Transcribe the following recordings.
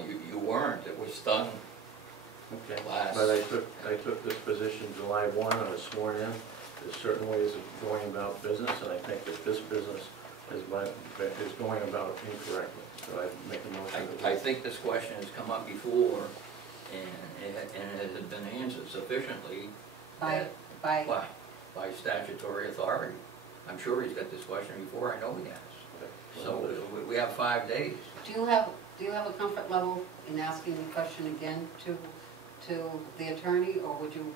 Well, you weren't, it was done Okay, last. but I took this position July 1, I was sworn in. There's certain ways of going about business, and I think that this business is going about incorrectly. So I make a motion. I think this question has come up before, and it has been answered sufficiently. By By statutory authority. I'm sure he's got this question before, I know he has. So we have 5 days. Do you have a comfort level in asking the question again to the attorney, or would you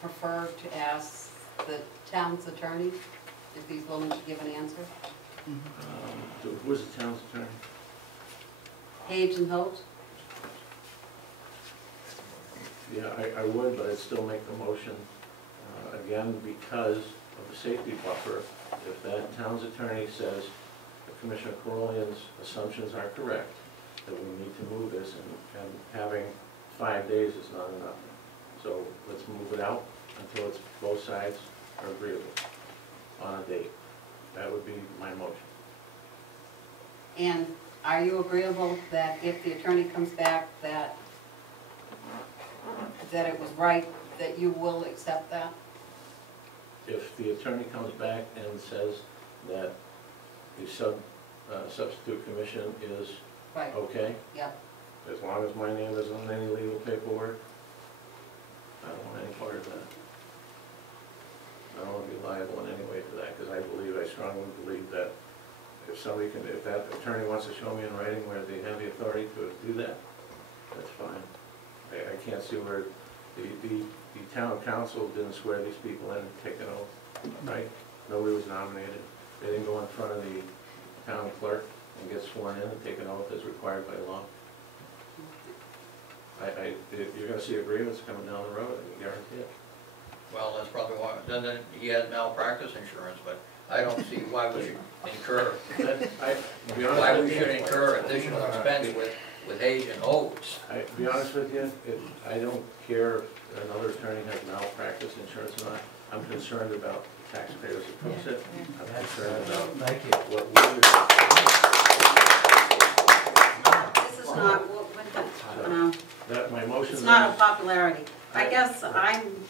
prefer to ask the town's attorney if he's willing to give an answer? Who's the town's attorney? Page and Holt? Yeah, I would, but I'd still make the motion, again, because of the safety buffer. If that town's attorney says that Commissioner Carolian's assumptions are correct, that we need to move this, and having 5 days is not enough. So let's move it out until it's both sides are agreeable on a date. That would be my motion. And are you agreeable that if the attorney comes back that it was right, that you will accept that? If the attorney comes back and says that the substitute commission is Right. okay, Yeah. as long as my name isn't on any legal paperwork, I don't want any part of that. I don't want to be liable in any way for that, because I strongly believe that if that attorney wants to show me in writing where they have the authority to do that, that's fine. I can't see where the town council didn't swear these people in and take an oath, right? Nobody was nominated. They didn't go in front of the town clerk and get sworn in and take an oath as required by law. You're gonna see agreements coming down the road, I guarantee it. Well, that's probably why, then he has malpractice insurance, but I don't see why we should incur, why we should incur additional expense with Hayes and Oates. To be honest with you, I don't care if another attorney has malpractice insurance or not. I'm concerned about the taxpayers that comes it. I'm concerned about what we This is not, that my motion. it's not a popularity. I guess I'm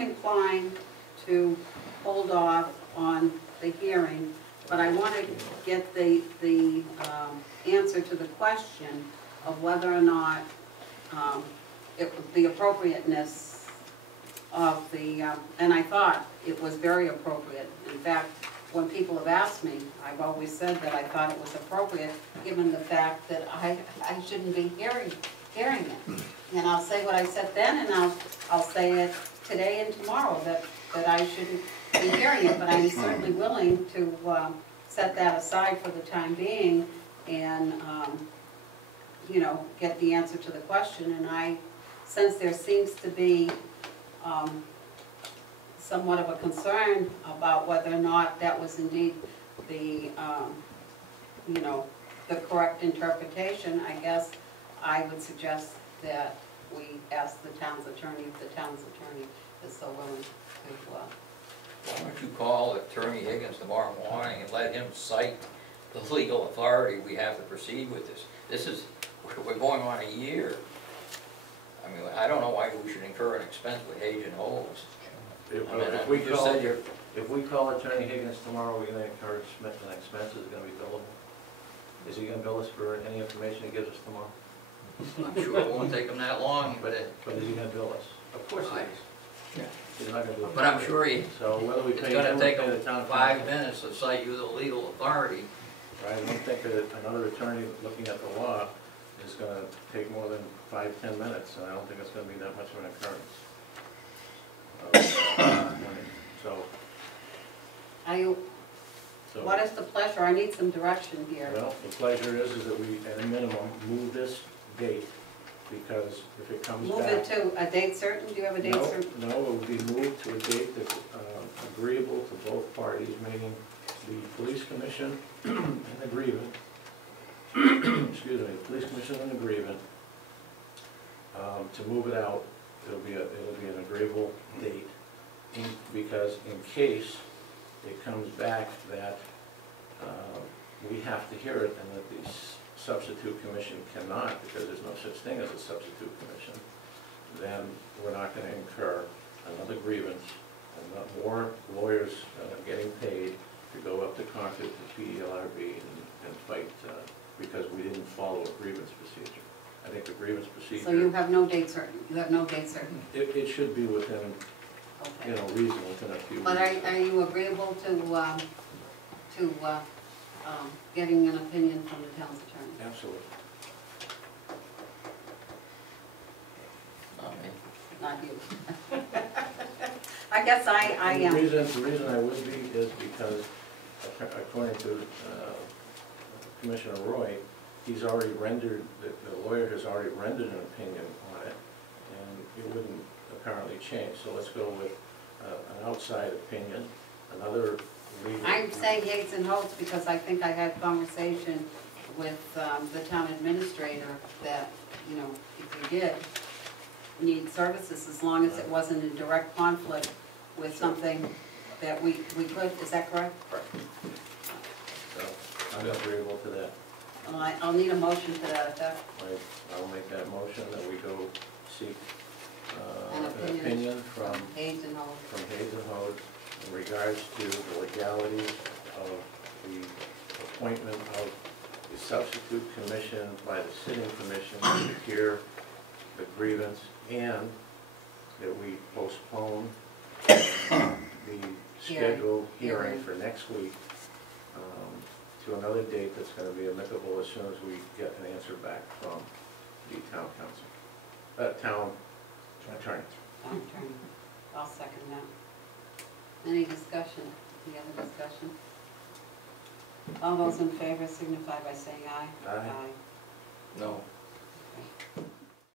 inclined to hold off on the hearing, but I want to get the answer to the question of whether or not the appropriateness of the, and I thought it was very appropriate. In fact, when people have asked me, I've always said that I thought it was appropriate, given the fact that I shouldn't be hearing it. And I'll say what I said then, and I'll say it today and tomorrow, that I shouldn't be hearing it, but I'm certainly willing to set that aside for the time being and, get the answer to the question. And since there seems to be somewhat of a concern about whether or not that was indeed the, the correct interpretation, I guess I would suggest that we ask the town's attorney, if the town's attorney is so willing to. Why don't you call Attorney Higgins tomorrow morning and let him cite the legal authority we have to proceed with this. We're going on a year. I mean, I don't know why we should incur an expense with Hayes and Holes. If we call Attorney Higgins tomorrow, we're going to incur an expense is going to be billable. Is he going to bill us for any information he gives us tomorrow? I'm sure it won't take him that long, but is he going to bill us? Of course he is. Yeah. He's not going to do it. But I'm sure So whether we it's pay going to take the him town 5 minutes to cite you the legal authority. I don't think that another attorney looking at the law is going to take more than 5-10 minutes, and I don't think it's going to be that much of an occurrence. What is the pleasure? I need some direction here. Well, the pleasure is that we, at a minimum, move this date, because if it comes back. Move it to a date certain? Do you have a date certain? No, it will be moved to a date that's agreeable to both parties, meaning the police commission and the grievant. Excuse me, the police commission and the grievant. To move it out, it'll be an agreeable date, because in case it comes back that we have to hear it, and that the substitute commission cannot, because there's no such thing as a substitute commission, then we're not gonna incur another grievance, and not more lawyers getting paid to go up to Concord to PDLRB and fight, because we didn't follow a grievance procedure. I think the grievance procedure. So you have no date certain, you have no date certain, It should be within, okay. you know, reason, within a few weeks. But are you agreeable to getting an opinion from the town's attorney? Absolutely. Not me. Not you. I guess I And am. the reason I would be is because, according to Commissioner Roy, he's already rendered, the lawyer has already rendered an opinion on it, and it wouldn't apparently change. So let's go with an outside opinion, another legal. I'm saying Yates and Holtz because I think I had conversation with the town administrator that, you know, if you did need services, as long as it wasn't in direct conflict with something that we could, is that correct? Correct. So I'm agreeable to that. Well, I'll need a motion to that effect. I'll make that motion that we go seek An an opinion. opinion from Yates and Holtz. Hayes and Hogue in regards to the legality of the appointment of the substitute commission by the sitting commission to hear the grievance, and that we postpone the scheduled hearing for next week to another date that's gonna be amicable as soon as we get an answer back from the town council, town attorney. Town attorney. I'll second that. Any discussion? Any other discussion? All those in favor signify by saying aye. Aye. No.